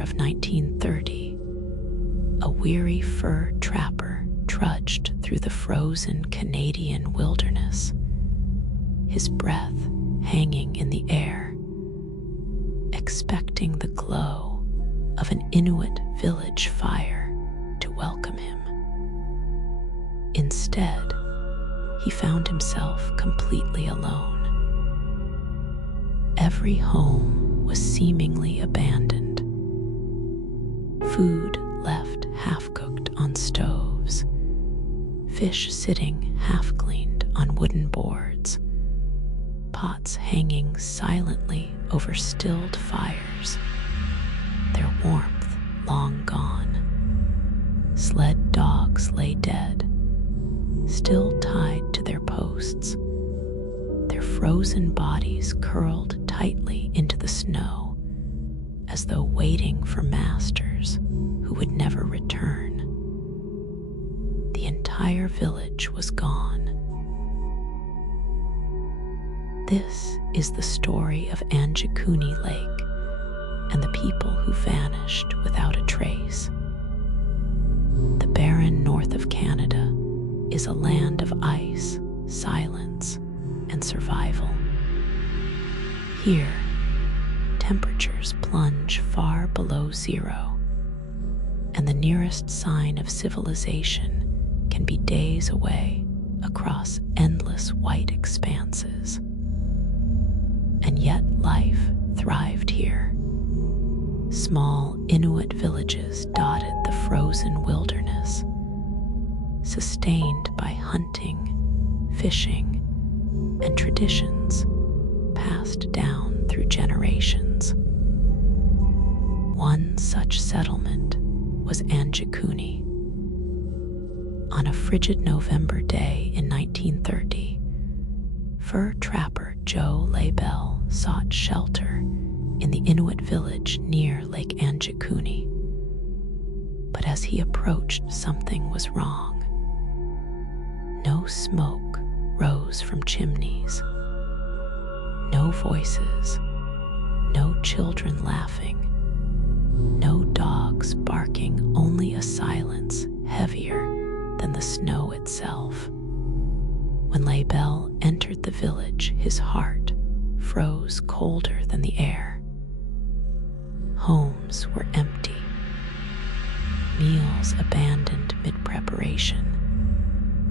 of 1930, a weary fur trapper trudged through the frozen Canadian wilderness, his breath hanging in the air, expecting the glow of an Inuit village fire to welcome him. Instead, he found himself completely alone. Every home was seemingly abandoned. Food left half-cooked on stoves, fish sitting half-cleaned on wooden boards, pots hanging silently over stilled fires, their warmth long gone. Sled dogs lay dead, still tied to their posts, their frozen bodies curled tightly into the snow, as though waiting for masters who would never return. The entire village was gone. This is the story of Anjikuni Lake and the people who vanished without a trace. The barren north of Canada is a land of ice, silence, and survival. Here, temperatures plunge far below zero, and the nearest sign of civilization can be days away across endless white expanses. And yet life thrived here. Small Inuit villages dotted the frozen wilderness, sustained by hunting, fishing, and traditions passed down through generations. One such settlement was Anjikuni. On a frigid November day in 1930, fur trapper Joe Labelle sought shelter in the Inuit village near Lake Anjikuni. But as he approached, something was wrong. No smoke rose from chimneys, no voices, no children laughing, no dogs barking, only a silence heavier than the snow itself. When Labelle entered the village, his heart froze colder than the air. Homes were empty, meals abandoned mid-preparation,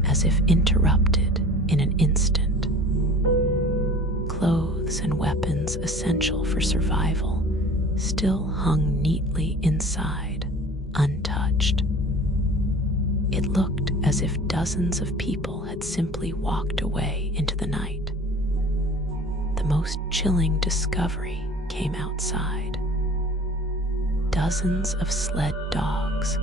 as if interrupted in an instant. Clothes and weapons essential for survival still hung neatly inside, untouched. It looked as if dozens of people had simply walked away into the night. The most chilling discovery came outside. Dozens of sled dogs,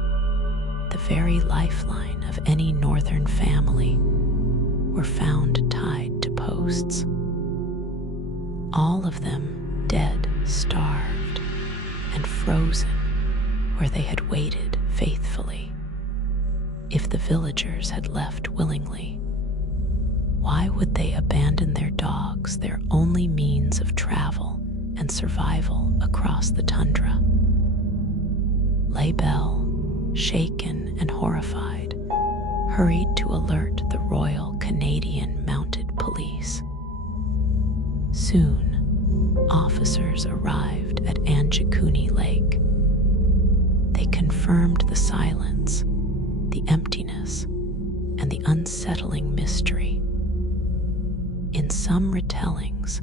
the very lifeline of any northern family, were found tied to posts. All of them dead, starved, and frozen where they had waited faithfully. If the villagers had left willingly, why would they abandon their dogs, their only means of travel and survival across the tundra? Labelle, shaken and horrified, hurried to alert the Royal Canadian Mounted Police. Soon, officers arrived at Anjikuni Lake. They confirmed the silence, the emptiness, and the unsettling mystery. In some retellings,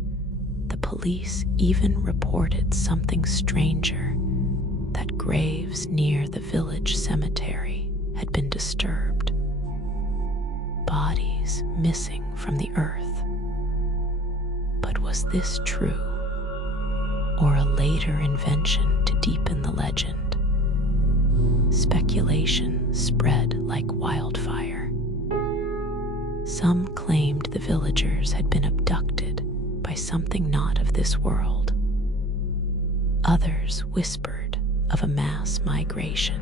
the police even reported something stranger, that graves near the village cemetery had been disturbed, bodies missing from the earth. But was this true, or a later invention to deepen the legend? Speculation spread like wildfire. Some claimed the villagers had been abducted by something not of this world. Others whispered of a mass migration,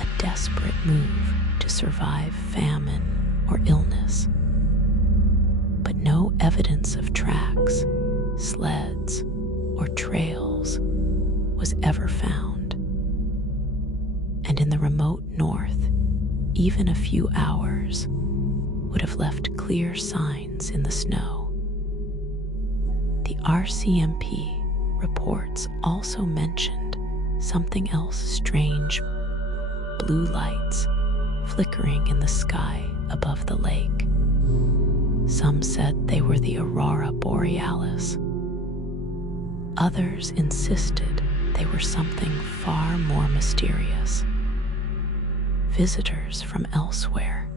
a desperate move to survive famine or illness. But no evidence of tracks, sleds, or trails was ever found. And in the remote north, even a few hours would have left clear signs in the snow. The RCMP reports also mentioned something else strange: blue lights flickering in the sky above the lake. Some said they were the aurora borealis. Others insisted they were something far more mysterious. Visitors from elsewhere.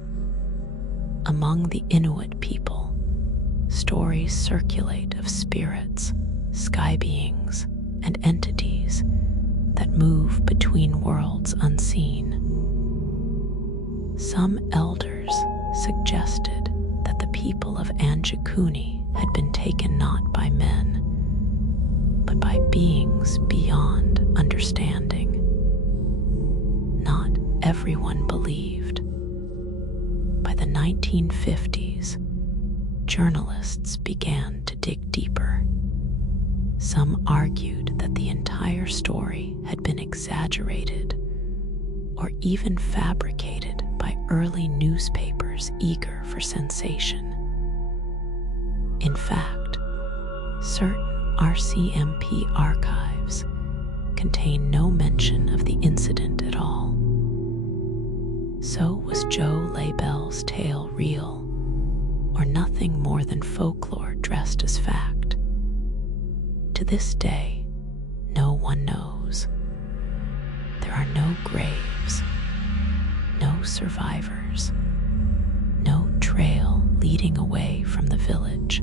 Among the Inuit people, stories circulate of spirits, sky beings, and entities that move between worlds unseen. Some elders suggested that the people of Anjikuni had been taken not by men, but by beings beyond understanding. Not everyone believed. By the 1950s, journalists began to dig deeper. Some argued that the entire story had been exaggerated or even fabricated by early newspapers eager for sensation. In fact, certain RCMP archives contain no mention of the incident at all. So was Joe Labelle's tale real, or nothing more than folklore dressed as fact? To this day, no one knows. There are no graves, no survivors, no trail leading away from the village.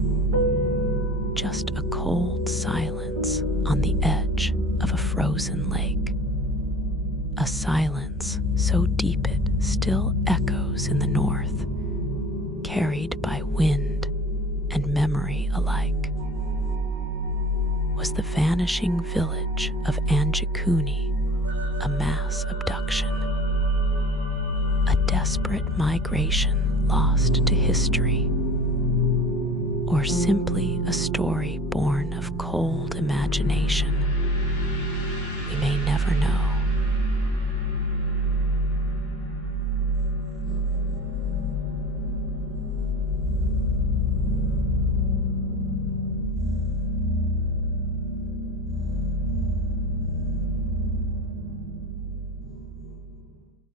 Just a cold silence on the edge of a frozen lake. A silence so deep it still echoes in the north, carried by wind and memory alike. Was the vanishing village of Anjikuni a mass abduction? A desperate migration lost to history? Or simply a story born of cold imagination? We may never know.